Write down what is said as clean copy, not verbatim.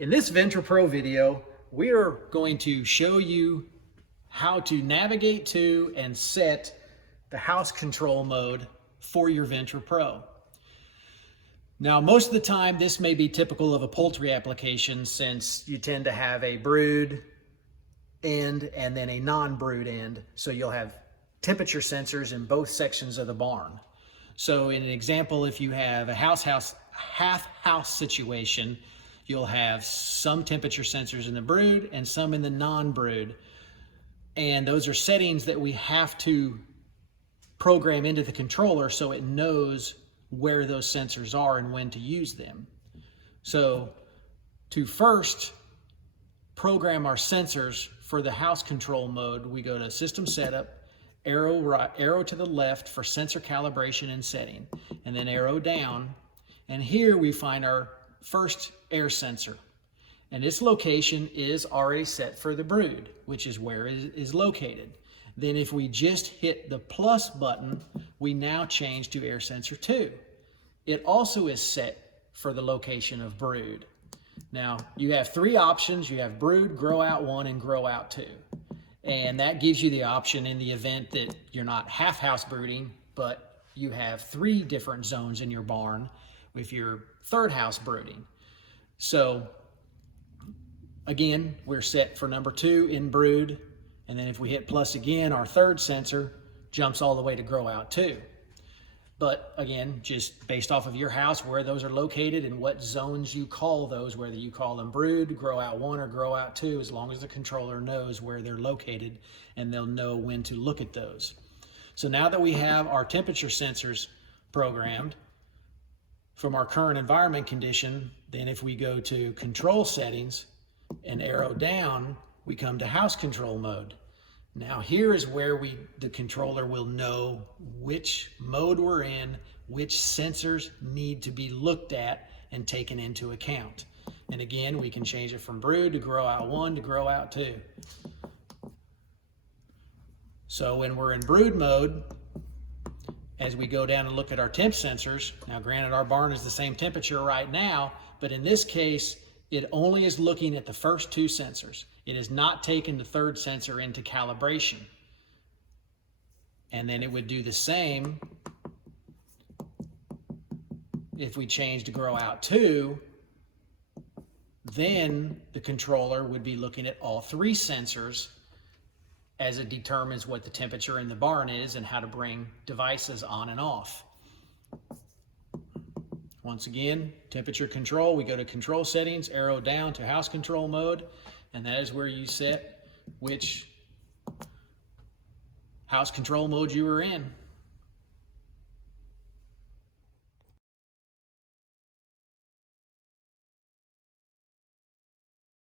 In this Ventra Pro video, we are going to show you how to navigate to and set the house control mode for your Ventra Pro. Now, most of the time, this may be typical of a poultry application since you tend to have a brood end and then a non-brood end. So you'll have temperature sensors in both sections of the barn. So in an example, if you have a half house situation, you'll have some temperature sensors in the brood and some in the non-brood. And those are settings that we have to program into the controller so it knows where those sensors are and when to use them. So to first program our sensors for the house control mode, we go to System Setup, arrow to the left for sensor calibration and setting, and then arrow down. And here we find our first air sensor. And its location is already set for the brood, which is where it is located. Then if we just hit the plus button, we now change to air sensor 2. It also is set for the location of brood. Now, you have three options. You have brood, grow out 1, and grow out 2. And that gives you the option in the event that you're not half house brooding, but you have 3 different zones in your barn with your third house brooding. So again, we're set for number 2 in brood. And then if we hit plus again, our third sensor jumps all the way to grow out 2. But again, just based off of your house, where those are located and what zones you call those, whether you call them brood, grow out 1, or grow out 2, as long as the controller knows where they're located and they'll know when to look at those. So now that we have our temperature sensors programmed from our current environment condition, then if we go to control settings and arrow down, we come to house control mode. Now here is where the controller will know which mode we're in, which sensors need to be looked at and taken into account. And again, we can change it from brood to grow out 1 to grow out 2. So when we're in brood mode, as we go down and look at our temp sensors, now granted our barn is the same temperature right now, but in this case, it only is looking at the first 2 sensors. It has not taken the third sensor into calibration. And then it would do the same if we change to grow out 2. Then the controller would be looking at all 3 sensors as it determines what the temperature in the barn is and how to bring devices on and off. Once again, temperature control, we go to control settings, arrow down to house control mode, and that is where you set which house control mode you are in.